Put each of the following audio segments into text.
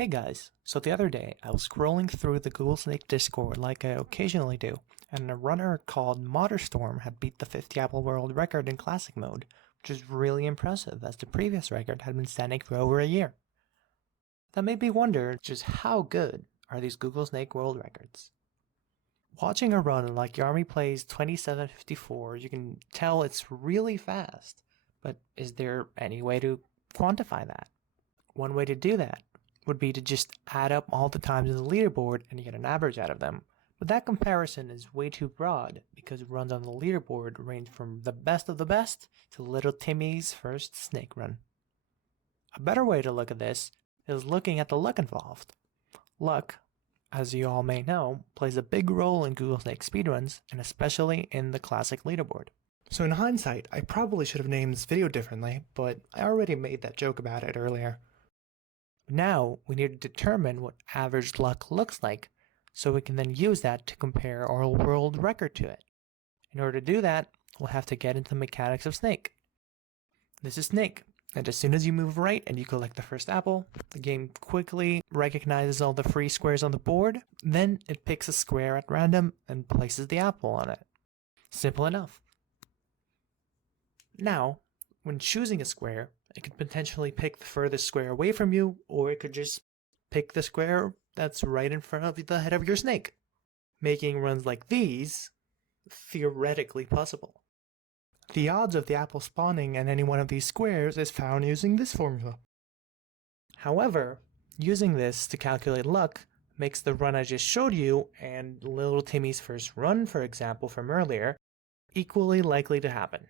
Hey guys, so the other day I was scrolling through the Google Snake Discord like I occasionally do, and a runner called Moderstorm had beat the 50 Apple World record in Classic mode, which is really impressive as the previous record had been standing for over a year. That made me wonder just how good are these Google Snake World records? Watching a run like Yarmy plays 27:54, you can tell it's really fast, but is there any way to quantify that? One way to do that would be to just add up all the times in the leaderboard and get an average out of them. But that comparison is way too broad because runs on the leaderboard range from the best of the best to little Timmy's first snake run. A better way to look at this is looking at the luck involved. Luck, as you all may know, plays a big role in Google Snake speedruns and especially in the classic leaderboard. So in hindsight, I probably should have named this video differently, but I already made that joke about it earlier. Now, we need to determine what average luck looks like, so we can then use that to compare our world record to it. In order to do that, we'll have to get into the mechanics of Snake. This is Snake, and as soon as you move right and you collect the first apple, the game quickly recognizes all the free squares on the board, then it picks a square at random and places the apple on it. Simple enough. Now, when choosing a square, it could potentially pick the furthest square away from you, or it could just pick the square that's right in front of the head of your snake, making runs like these theoretically possible. The odds of the apple spawning in any one of these squares is found using this formula. However, using this to calculate luck makes the run I just showed you and little Timmy's first run, for example, from earlier, equally likely to happen.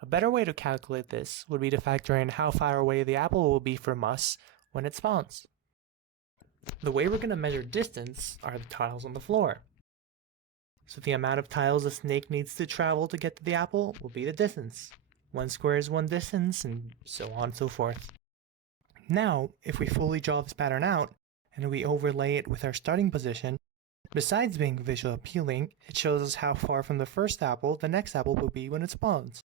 A better way to calculate this would be to factor in how far away the apple will be from us when it spawns. The way we're going to measure distance are the tiles on the floor. So the amount of tiles a snake needs to travel to get to the apple will be the distance. One square is one distance, and so on and so forth. Now, if we fully draw this pattern out, and we overlay it with our starting position, besides being visually appealing, it shows us how far from the first apple the next apple will be when it spawns.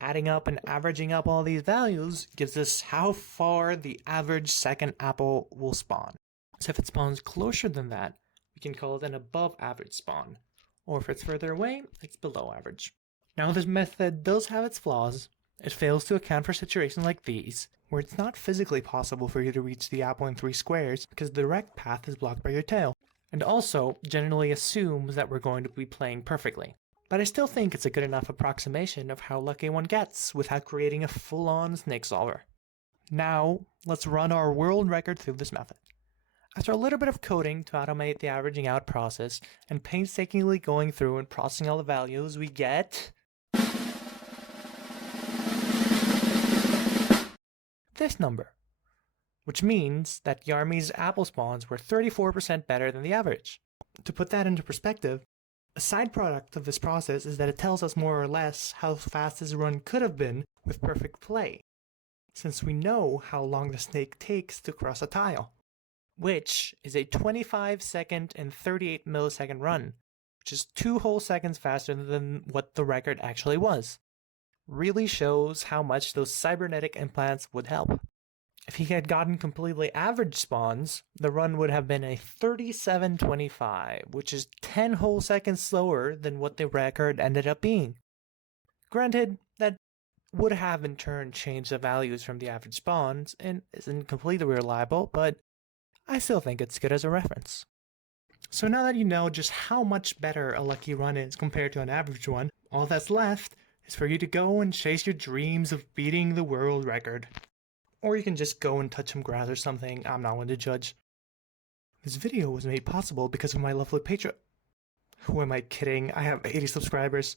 Adding up and averaging up all these values gives us how far the average second apple will spawn. So if it spawns closer than that, we can call it an above average spawn. Or if it's further away, it's below average. Now this method does have its flaws. It fails to account for situations like these, where it's not physically possible for you to reach the apple in 3 squares because the direct path is blocked by your tail. And also generally assumes that we're going to be playing perfectly. But I still think it's a good enough approximation of how lucky one gets without creating a full-on snake solver. Now, let's run our world record through this method. After a little bit of coding to automate the averaging out process and painstakingly going through and processing all the values, we get this number, which means that Yarmy's apple spawns were 34% better than the average. To put that into perspective, a side product of this process is that it tells us more or less how fast this run could have been with perfect play, since we know how long the snake takes to cross a tile, which is a 25-second and 38 millisecond run, which is 2 whole seconds faster than what the record actually was. Really shows how much those cybernetic implants would help. If he had gotten completely average spawns, the run would have been a 37:25, which is 10 whole seconds slower than what the record ended up being. Granted, that would have in turn changed the values from the average spawns and isn't completely reliable, but I still think it's good as a reference. So now that you know just how much better a lucky run is compared to an average one, all that's left is for you to go and chase your dreams of beating the world record. Or you can just go and touch some grass or something, I'm not one to judge. This video was made possible because of my lovely Patreon. Who am I kidding? I have 80 subscribers.